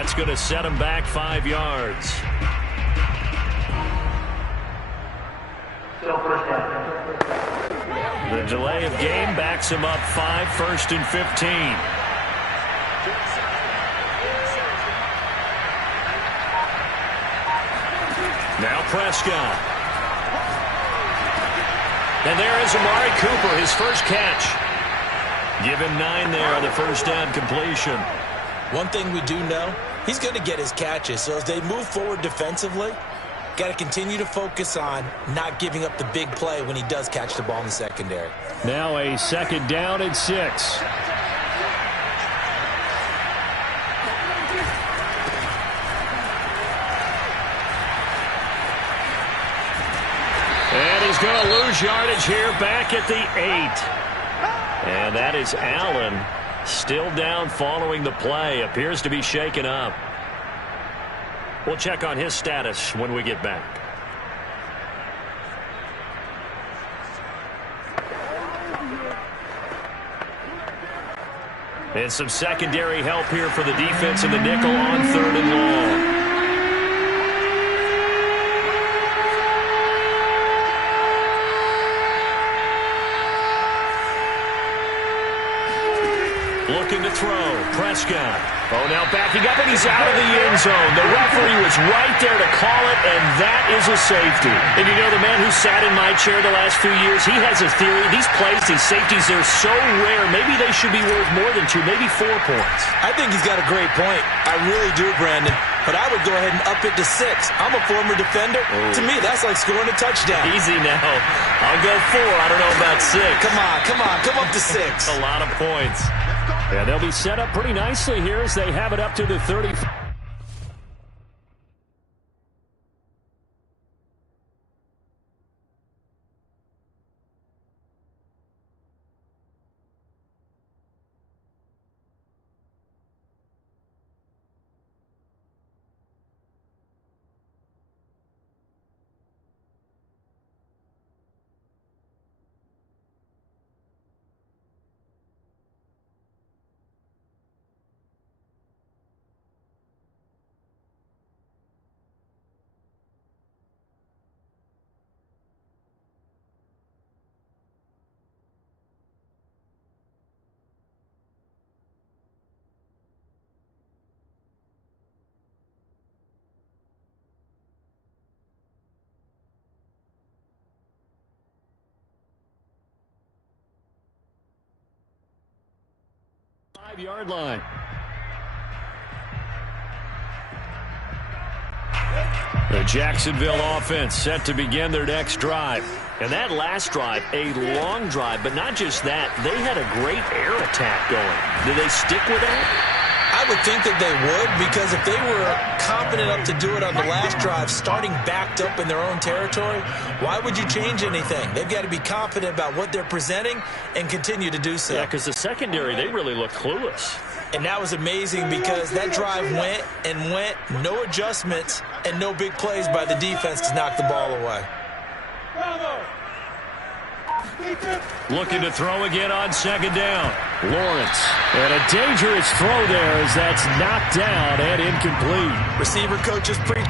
That's going to set him back 5 yards. The delay of game backs him up 5, 1st and 15. Now Prescott. And there is Amari Cooper, his first catch. Give him 9 there on the first down completion. One thing we do know, he's going to get his catches. So as they move forward defensively, got to continue to focus on not giving up the big play when he does catch the ball in the secondary. Now a 2nd down and 6. And he's going to lose yardage here back at the 8. And that is Allen still down following the play. Appears to be shaken up. We'll check on his status when we get back. And some secondary help here for the defense in the nickel on 3rd and long. Looking to throw. Prescott. Oh, now backing up, and he's out of the end zone. The referee was right there to call it, and that is a safety. And you know, the man who sat in my chair the last few years, he has a theory. These plays, these safeties, they're so rare. Maybe they should be worth more than 2, maybe 4 points. I think he's got a great point. I really do, Brandon. But I would go ahead and up it to 6. I'm a former defender. Oh. To me, that's like scoring a touchdown. Easy now. I'll go 4. I don't know about 6. Come on. Come up to 6. A lot of points. Yeah, they'll be set up pretty nicely here as they have it up to the 30. Yard line. The Jacksonville offense set to begin their next drive. And that last drive, a long drive, but not just that. They had a great air attack going. Did they stick with that? I would think that they would, because if they were confident enough to do it on the last drive, starting backed up in their own territory, why would you change anything? They've got to be confident about what they're presenting and continue to do so. Yeah, because the secondary, they really looked clueless. And that was amazing because that drive went and went, no adjustments and no big plays by the defense to knock the ball away. Looking to throw again on 2nd down. Lawrence. And a dangerous throw there as that's knocked down and incomplete. Receiver coaches preach.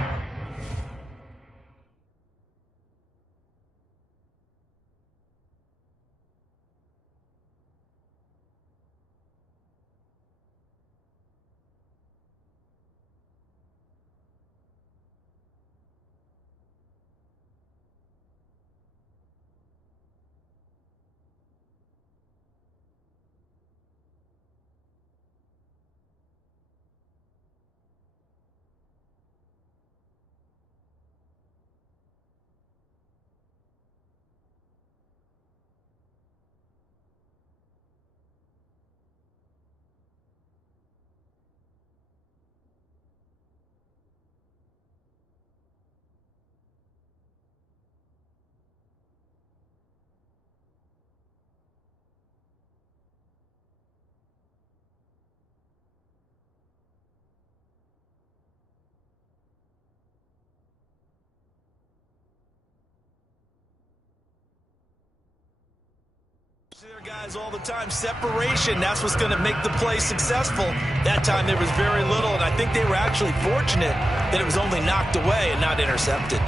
Their guys all the time. Separation, that's what's going to make the play successful. That time there was very little, and I think they were actually fortunate that it was only knocked away and not intercepted.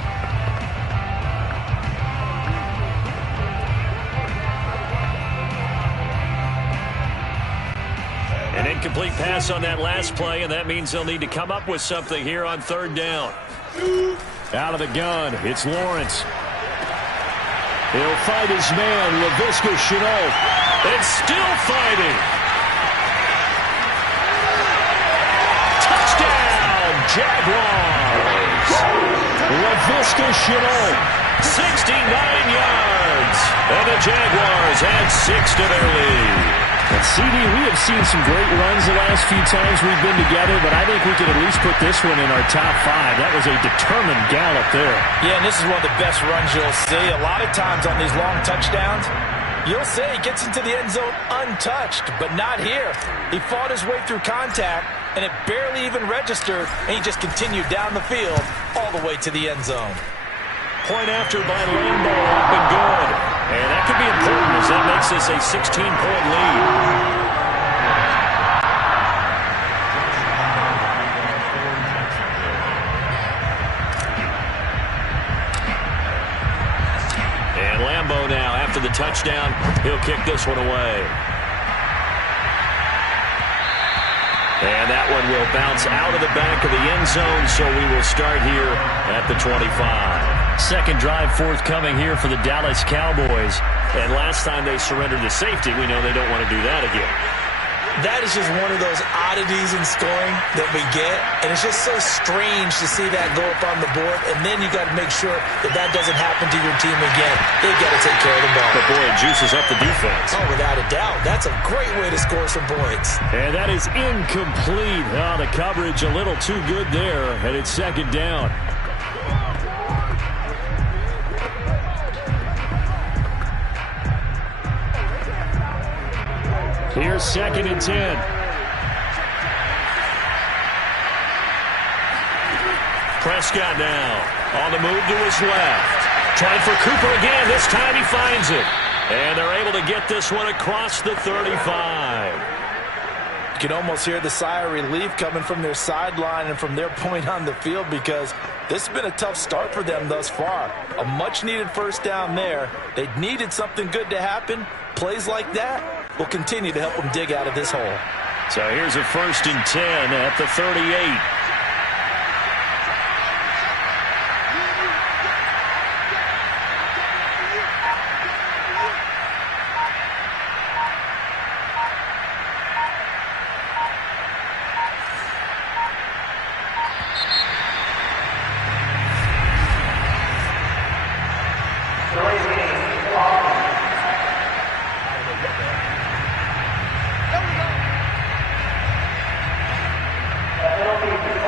An incomplete pass on that last play, and that means they'll need to come up with something here on third down. Out of the gun, it's Lawrence. He'll fight his man, Laviska Shenault. And still fighting. Touchdown, Jaguars. Laviska Shenault, 69 yards. And the Jaguars add 6 to their lead. And CD, we have seen some great runs the last few times we've been together, but I think we could at least put this one in our top 5. That was a determined gallop there. Yeah, and this is one of the best runs you'll see. A lot of times on these long touchdowns, you'll say he gets into the end zone untouched, but not here. He fought his way through contact, and it barely even registered, and he just continued down the field all the way to the end zone. Point after by Lambo, up and good. And that could be important as that makes this a 16-point lead. And Lambo now, after the touchdown, he'll kick this one away. And that one will bounce out of the back of the end zone, so we will start here at the 25. Second drive forthcoming here for the Dallas Cowboys. And last time they surrendered to safety, we know they don't want to do that again. That is just one of those oddities in scoring that we get. And it's just so strange to see that go up on the board. And then you got to make sure that that doesn't happen to your team again. They've got to take care of the ball. But boy, it juices up the defense. Oh, without a doubt. That's a great way to score some points. And that is incomplete. Oh, the coverage a little too good there. And it's second down. Here's second and 10. Prescott now on the move to his left. Trying for Cooper again. This time he finds it. And they're able to get this one across the 35. You can almost hear the sigh of relief coming from their sideline and from their point on the field because this has been a tough start for them thus far. A much-needed first down there. They needed something good to happen. Plays like that will continue to help them dig out of this hole. So here's a first and 10 at the 38. Penalty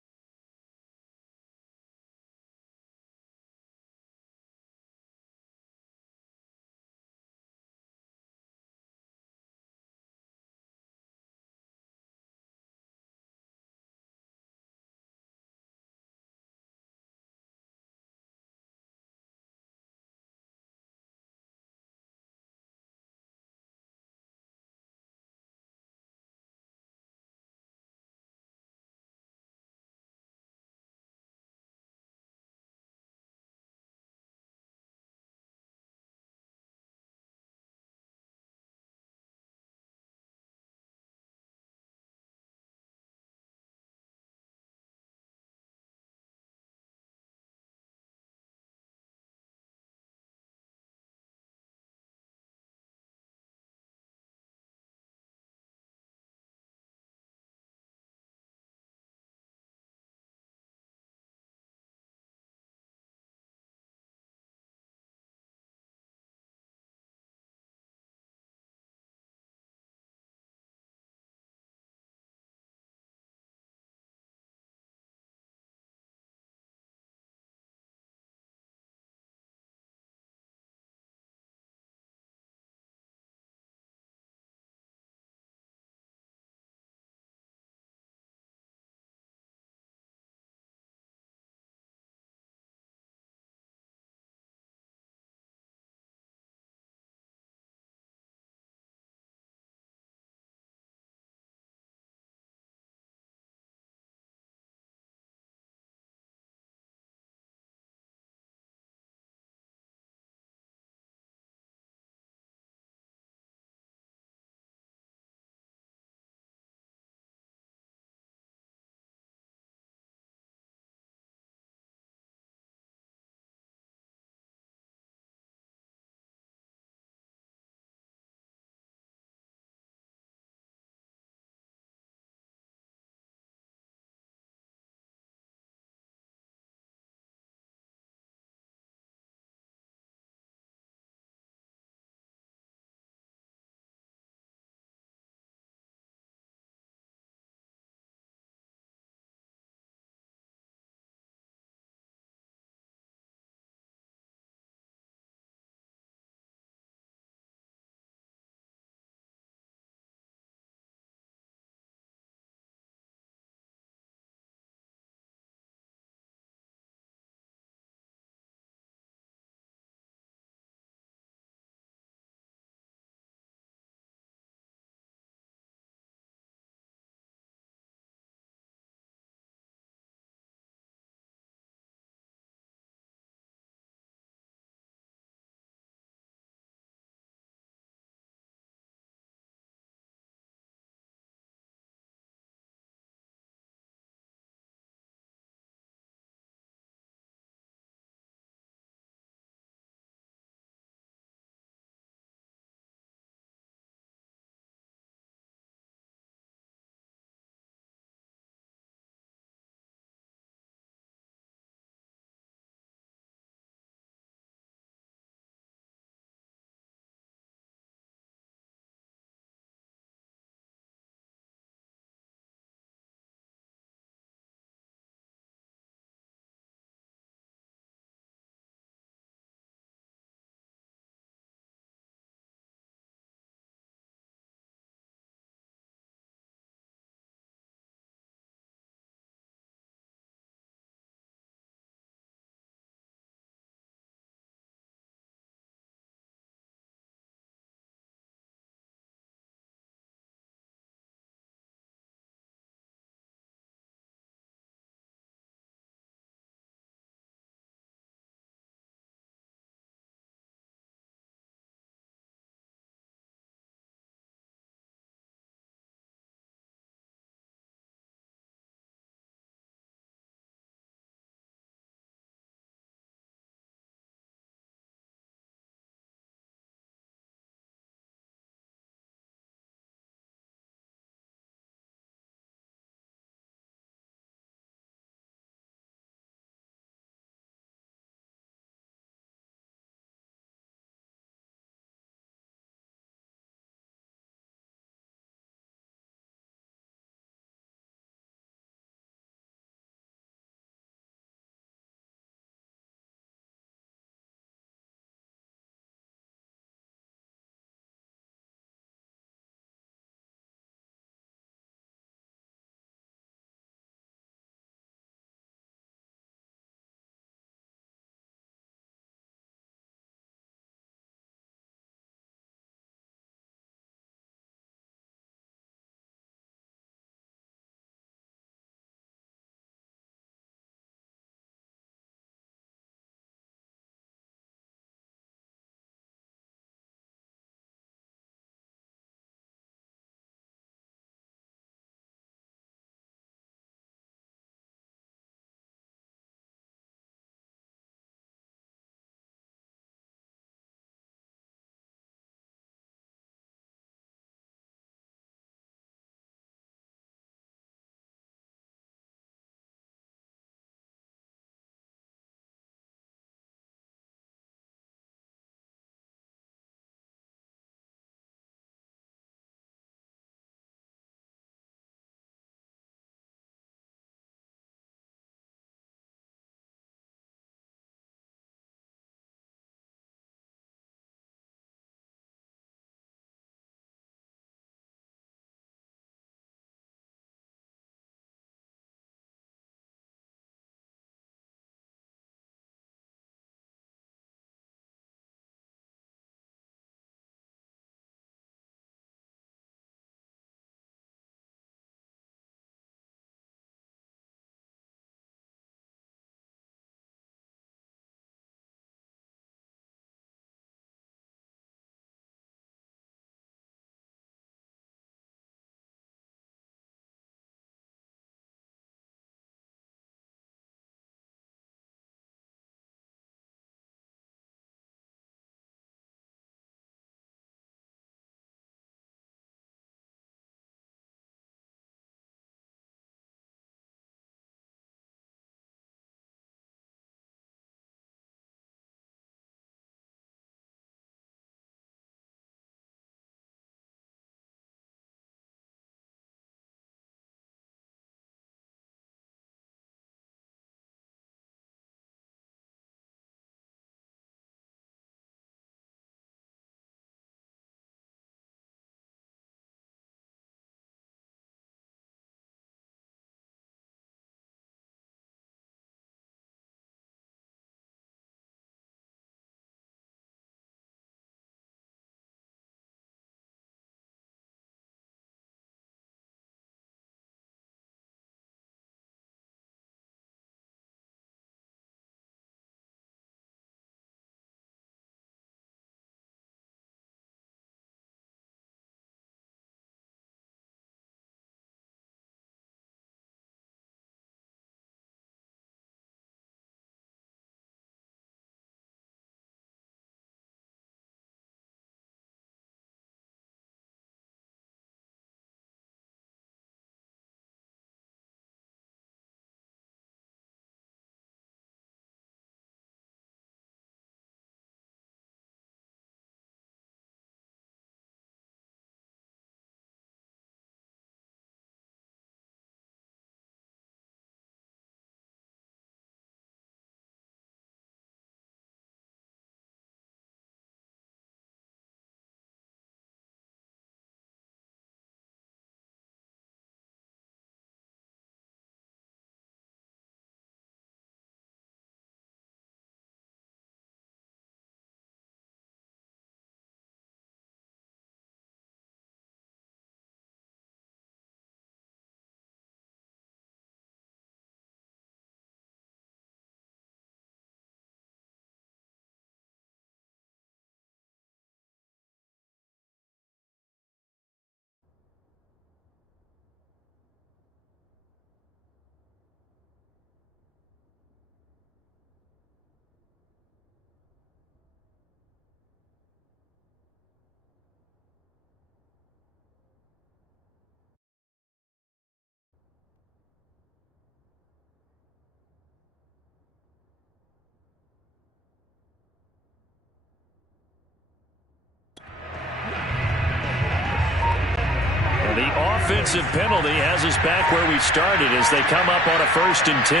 offensive penalty has us back where we started as they come up on a 1st and 10.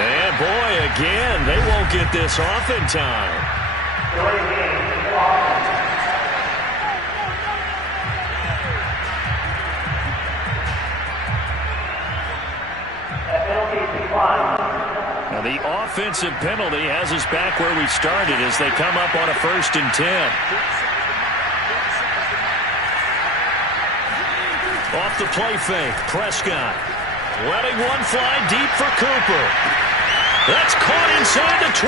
And boy, again, they won't get this off in time. Now the offensive penalty has us back where we started as they come up on a 1st and 10. Off the play fake, Prescott. Letting one fly deep for Cooper. That's caught inside the 20.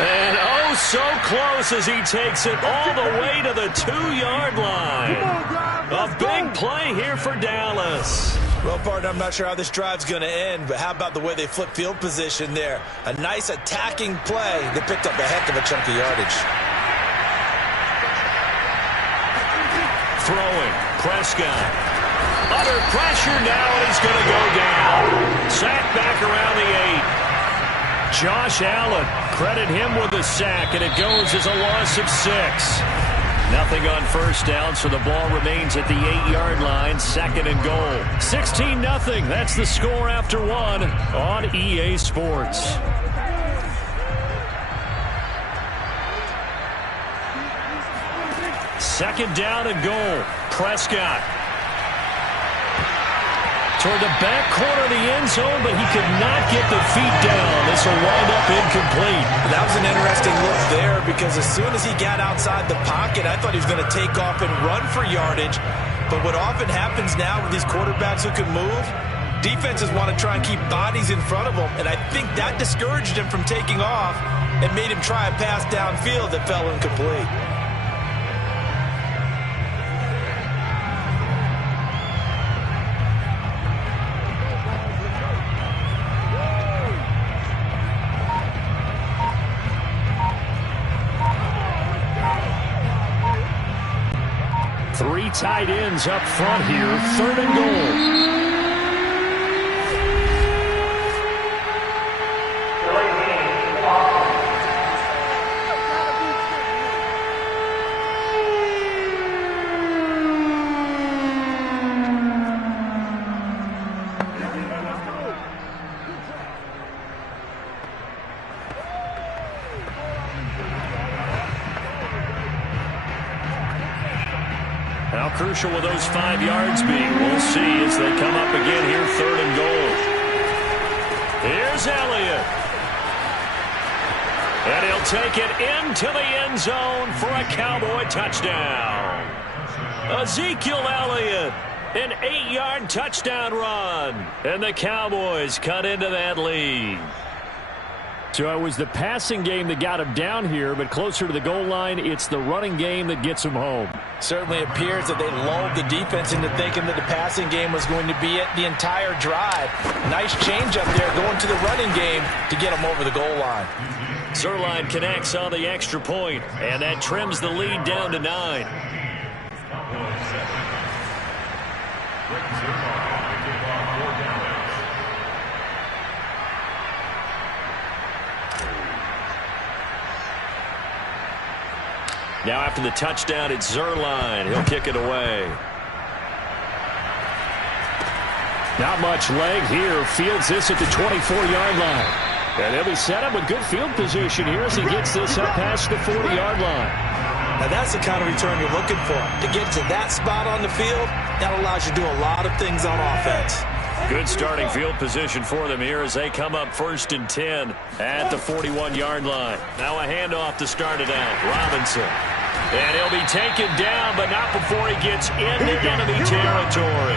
And oh, so close as he takes it all the way to the 2-yard line. A big play here for Dallas. Well, partner, I'm not sure how this drive's going to end, but how about the way they flip field position there? A nice attacking play. They picked up a heck of a chunk of yardage. Throwing, Prescott. Under pressure now, and he's going to go down. Sack back around the 8. Josh Allen, credit him with a sack, and it goes as a loss of 6. Nothing on first down, so the ball remains at the 8-yard line, 2nd and goal. 16-0, that's the score after 1 on EA Sports. Second down and goal. Prescott. Toward the back corner of the end zone, but he could not get the feet down. This will wind up incomplete. That was an interesting look there because as soon as he got outside the pocket, I thought he was going to take off and run for yardage. But what often happens now with these quarterbacks who can move, defenses want to try and keep bodies in front of them, and I think that discouraged him from taking off and made him try a pass downfield that fell incomplete. Three tight ends up front here, 3rd and goal. How crucial will those 5 yards be? We'll see as they come up again here, 3rd and goal. Here's Elliott. And he'll take it into the end zone for a Cowboy touchdown. Ezekiel Elliott, an 8-yard touchdown run. And the Cowboys cut into that lead. So it was the passing game that got him down here, but closer to the goal line, it's the running game that gets him home. Certainly appears that they lulled the defense into thinking that the passing game was going to be it the entire drive. Nice change up there going to the running game to get him over the goal line. Zuerlein connects on the extra point, and that trims the lead down to 9. Now after the touchdown, it's Zuerlein. He'll kick it away. Not much leg here. Fields this at the 24-yard line. And he'll be set up with good field position here as he gets this up past the 40-yard line. Now that's the kind of return you're looking for. To get to that spot on the field, that allows you to do a lot of things on offense. Good starting field position for them here as they come up 1st and 10 at the 41-yard line. Now a handoff to start it out. Robinson. And he'll be taken down, but not before he gets into enemy territory.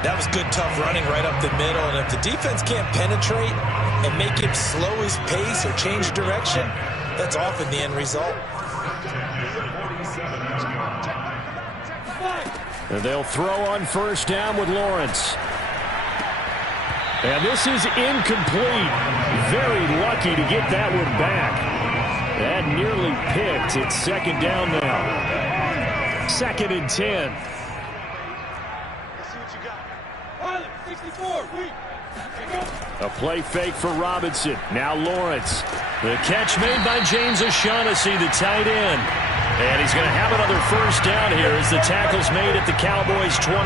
That was good, tough running right up the middle. And if the defense can't penetrate and make him slow his pace or change direction, that's often the end result. And they'll throw on 1st down with Lawrence. And this is incomplete. Very lucky to get that one back. That nearly picked. It's 2nd down now. 2nd and 10. A play fake for Robinson. Now Lawrence. The catch made by James O'Shaughnessy, the tight end. And he's going to have another first down here as the tackle's made at the Cowboys' 28.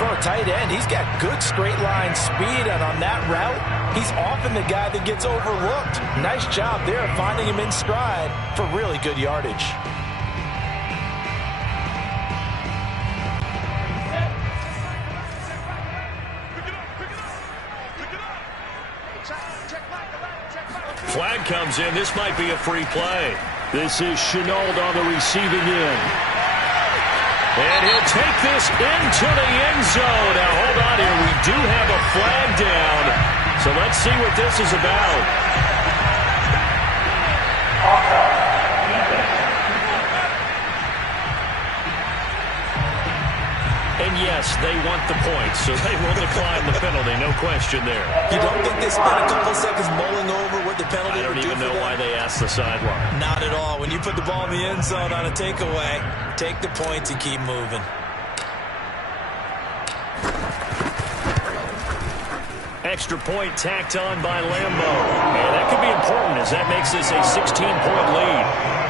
For a tight end, he's got good straight line speed, and on that route, he's often the guy that gets overlooked. Nice job there finding him in stride for really good yardage. Flag comes in. This might be a free play. This is Shenault on the receiving end. And he'll take this into the end zone. Now, hold on here. We do have a flag down. So let's see what this is about. And yes, they want the points, so they will decline the penalty. No question there. You don't think they spent a couple seconds mulling over what the penalty would do for them? I don't even know why they asked the sideline. Not at all. When you put the ball in the end zone on a takeaway, take the points and keep moving. Extra point tacked on by Lambo. And that could be important as that makes this a 16-point lead.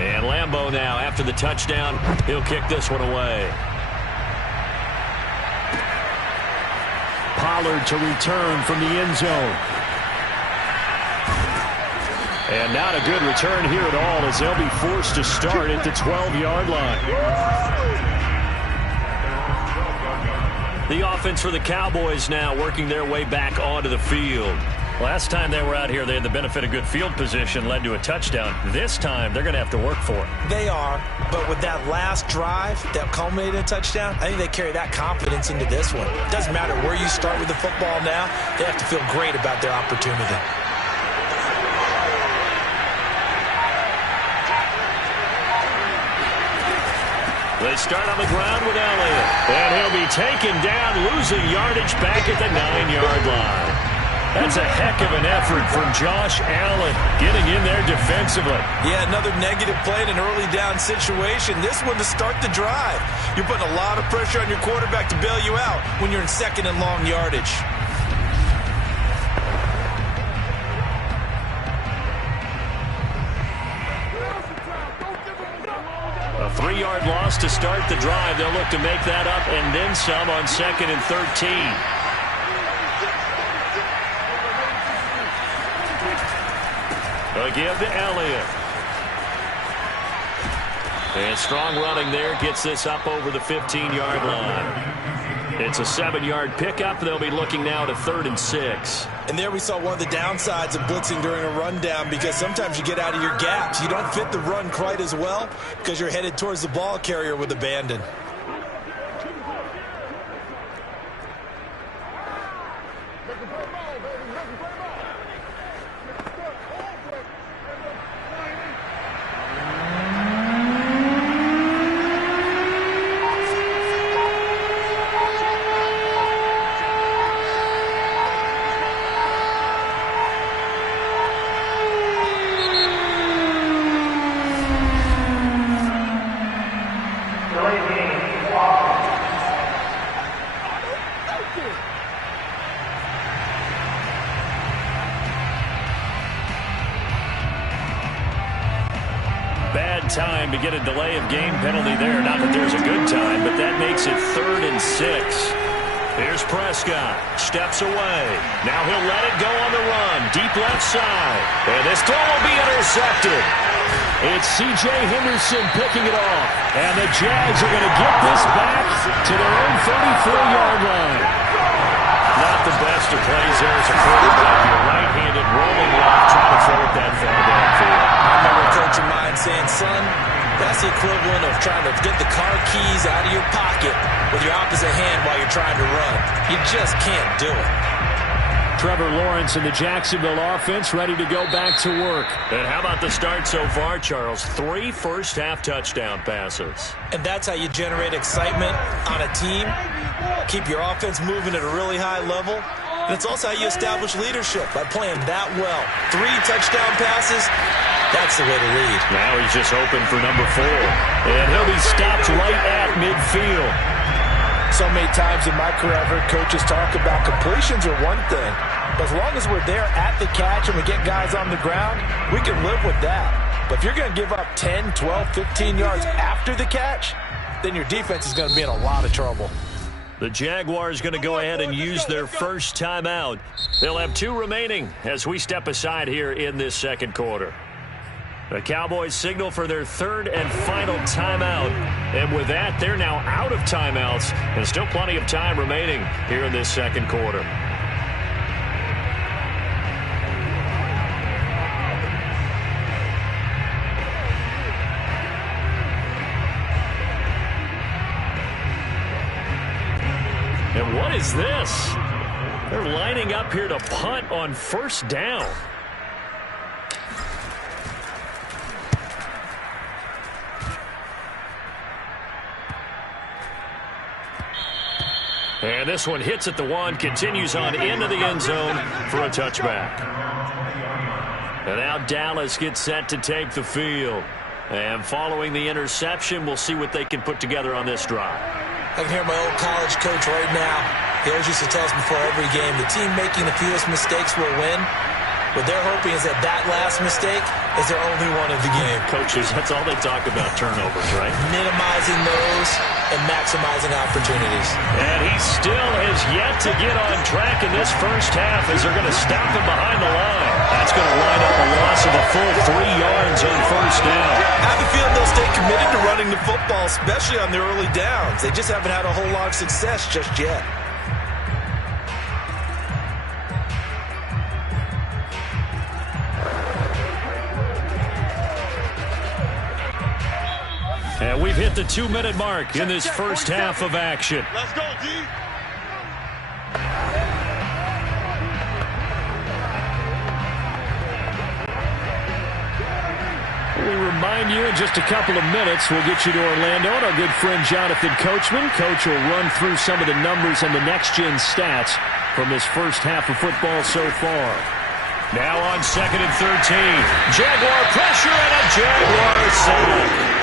And Lambo now, after the touchdown, he'll kick this one away. Pollard to return from the end zone. And not a good return here at all as they'll be forced to start at the 12-yard line. The offense for the Cowboys now working their way back onto the field. Last time they were out here, they had the benefit of good field position, led to a touchdown. This time, they're going to have to work for it. They are, but with that last drive that culminated in a touchdown, I think they carry that confidence into this one. It doesn't matter where you start with the football now, they have to feel great about their opportunity. They start on the ground with Elliott, and he'll be taken down, losing yardage back at the 9-yard line. That's a heck of an effort from Josh Allen getting in there defensively. Yeah, another negative play in an early down situation. This one to start the drive. You're putting a lot of pressure on your quarterback to bail you out when you're in second and long yardage. A 3-yard loss to start the drive. They'll look to make that up and then some on 2nd and 13. They'll give to Elliott. And strong running there gets this up over the 15-yard line. It's a 7-yard pickup. They'll be looking now to 3rd and 6. And there we saw one of the downsides of blitzing during a rundown because sometimes you get out of your gaps. You don't fit the run quite as well because you're headed towards the ball carrier with abandon. Time to get a delay of game penalty there. Not that there's a good time, but that makes it 3rd and 6. Here's Prescott. Steps away. Now he'll let it go on the run. Deep left side. And this throw will be intercepted. It's C.J. Henderson picking it off. And the Jags are going to get this back to their own 34-yard line. Not the best of plays there as a quarterback. Your right-handed rolling route trying to throw it that far downfield. I remember a coach of mine saying, son, that's the equivalent of trying to get the car keys out of your pocket with your opposite hand while you're trying to run. You just can't do it. Trevor Lawrence and the Jacksonville offense ready to go back to work. And how about the start so far, Charles? 3 first-half touchdown passes. And that's how you generate excitement on a team. Keep your offense moving at a really high level. And it's also how you establish leadership, by playing that well. 3 touchdown passes, that's the way to lead. Now he's just hoping for number 4. And he'll be stopped right at midfield. So many times in my career, I've heard coaches talk about completions are one thing. But as long as we're there at the catch and we get guys on the ground, we can live with that. But if you're going to give up 10, 12, 15 yards after the catch, then your defense is going to be in a lot of trouble. The Jaguars going to go ahead and use their first timeout. They'll have 2 remaining as we step aside here in this second quarter. The Cowboys signal for their 3rd and final timeout. And with that, they're now out of timeouts and still plenty of time remaining here in this second quarter. And what is this? They're lining up here to punt on first down. And this one hits at the 1, continues on into the end zone for a touchback. And now Dallas gets set to take the field. And following the interception, we'll see what they can put together on this drive. I can hear my old college coach right now. He always used to tell us before every game, the team making the fewest mistakes will win. What they're hoping is that last mistake is their only one of the game. Coaches, that's all they talk about, turnovers, right? Minimizing those and maximizing opportunities. And he still has yet to get on track in this first half as they're going to stop him behind the line. That's going to line up a loss of a full 3 yards on first down. I have a feeling they'll stay committed to running the football, especially on their early downs. They just haven't had a whole lot of success just yet. And we've hit the 2-minute mark in this first half of action. Let's go, D. We remind you in just a couple of minutes, we'll get you to Orlando and our good friend Jonathan Coachman. Coach will run through some of the numbers and the next-gen stats from this first half of football so far. Now on 2nd and 13. Jaguar pressure and a Jaguar sack.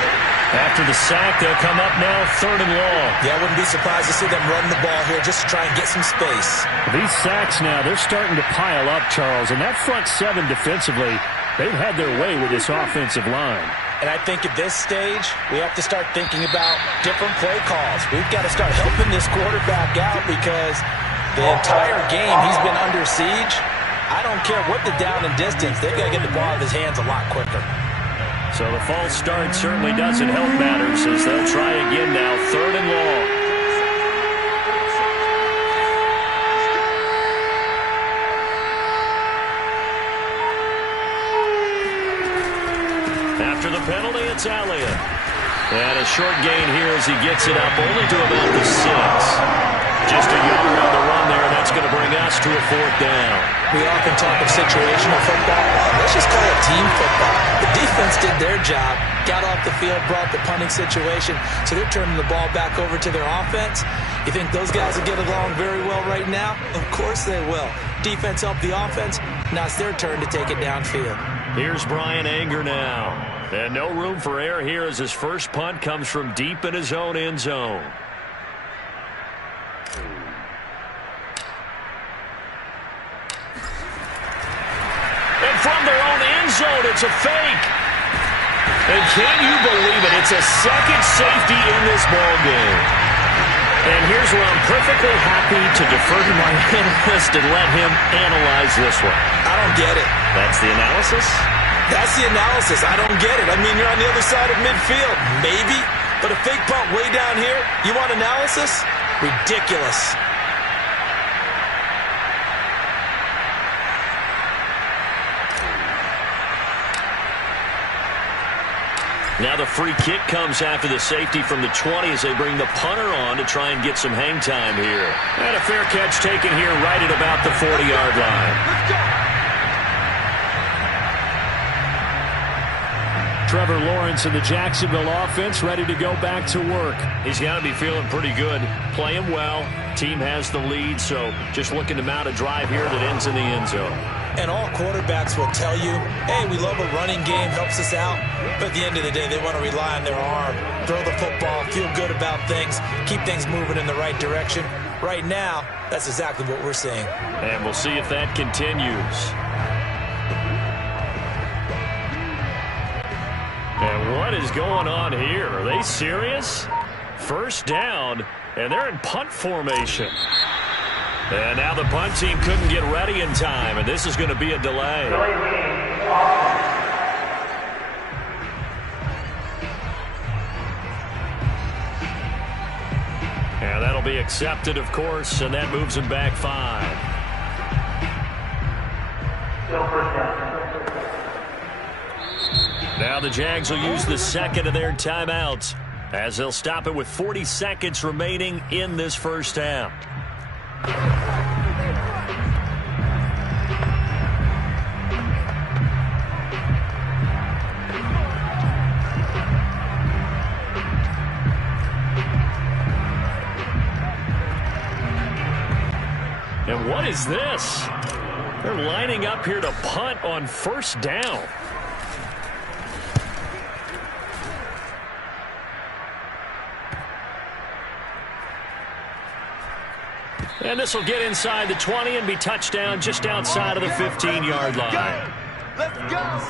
After the sack, they'll come up now 3rd and long. Yeah, I wouldn't be surprised to see them run the ball here just to try and get some space. These sacks now, they're starting to pile up, Charles. And that front 7 defensively, they've had their way with this offensive line. And I think at this stage, we have to start thinking about different play calls. We've got to start helping this quarterback out because the entire game he's been under siege. I don't care what the down and distance. They've got to get the ball out of his hands a lot quicker. So the false start certainly doesn't help matters as they'll try again now, 3rd and long. After the penalty, it's Elliott. And a short gain here as he gets it up only to about the 6. Just a yard on the run there, and that's going to bring us to a 4th down. We often talk of situational football. Let's just call it team football. The defense did their job, got off the field, brought the punting situation, so they're turning the ball back over to their offense. You think those guys will get along very well right now? Of course they will. Defense helped the offense. Now it's their turn to take it downfield. Here's Brian Anger now. And no room for error here as his first punt comes from deep in his own end zone. And from their own end zone, it's a fake. And can you believe it? It's a second safety in this ball game. And here's where I'm perfectly happy to defer to my analyst and let him analyze this one. I don't get it. That's the analysis? That's the analysis. I don't get it. I mean, you're on the other side of midfield. Maybe. But a fake punt way down here, you want analysis? Ridiculous. Now the free kick comes after the safety from the 20 as they bring the punter on to try and get some hang time here. And a fair catch taken here right at about the 40-yard line. Let's go. Trevor Lawrence and the Jacksonville offense ready to go back to work. He's got to be feeling pretty good. Playing well. Team has the lead, so just looking to mount a drive here that ends in the end zone. And all quarterbacks will tell you, hey, we love a running game, helps us out. But at the end of the day, they want to rely on their arm, throw the football, feel good about things, keep things moving in the right direction. Right now, that's exactly what we're seeing. And we'll see if that continues. And what is going on here? Are they serious? First down, and they're in punt formation. And now the punt team couldn't get ready in time, and this is going to be a delay. And that'll be accepted, of course, and that moves them back 5. Now the Jags will use the second of their timeouts as they'll stop it with 40 seconds remaining in this first half. And what is this? They're lining up here to punt on first down. And this will get inside the 20 and be touchdown just outside of the 15-yard line. Let's go.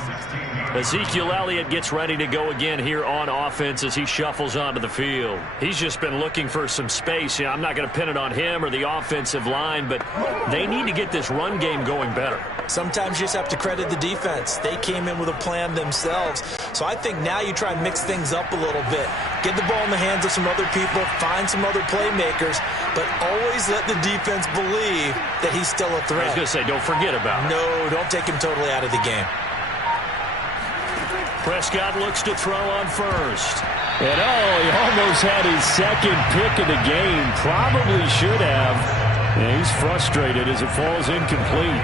Ezekiel Elliott gets ready to go again here on offense as he shuffles onto the field. He's just been looking for some space. I'm not going to pin it on him or the offensive line, but they need to get this run game going better. Sometimes you just have to credit the defense. They came in with a plan themselves. So I think now you try and mix things up a little bit. Get the ball in the hands of some other people, find some other playmakers, but always let the defense believe that he's still a threat. I was going to say, don't forget about it. No, don't take him totally out of the game. Prescott looks to throw on first. And he almost had his second pick of the game. Probably should have. And he's frustrated as it falls incomplete.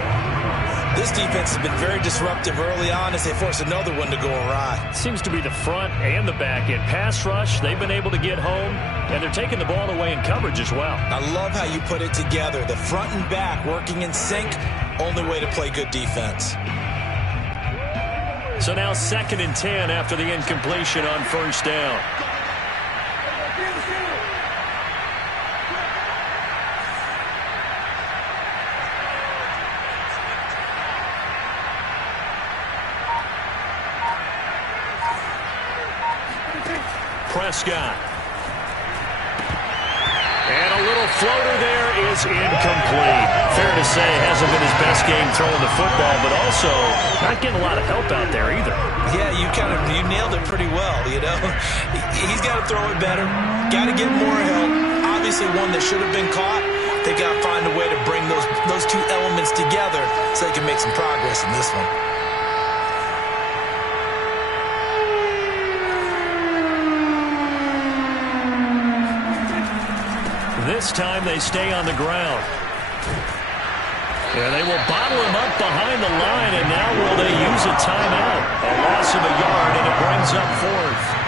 This defense has been very disruptive early on as they force another one to go awry. Seems to be the front and the back end. Pass rush, they've been able to get home, and they're taking the ball away in coverage as well. I love how you put it together. The front and back working in sync, only way to play good defense. So now 2nd and 10 after the incompletion on first down. Prescott. And a little floater there is incomplete. Fair to say, hasn't been his best game throwing the football, but also not getting a lot of help out there either. Yeah, you nailed it pretty well, He's got to throw it better, got to get more help. Obviously one that should have been caught. They got to find a way to bring those two elements together so they can make some progress in this one. This time they stay on the ground. And they will bottle him up behind the line, and now will they use a timeout? A loss of a yard, and it brings up 4th.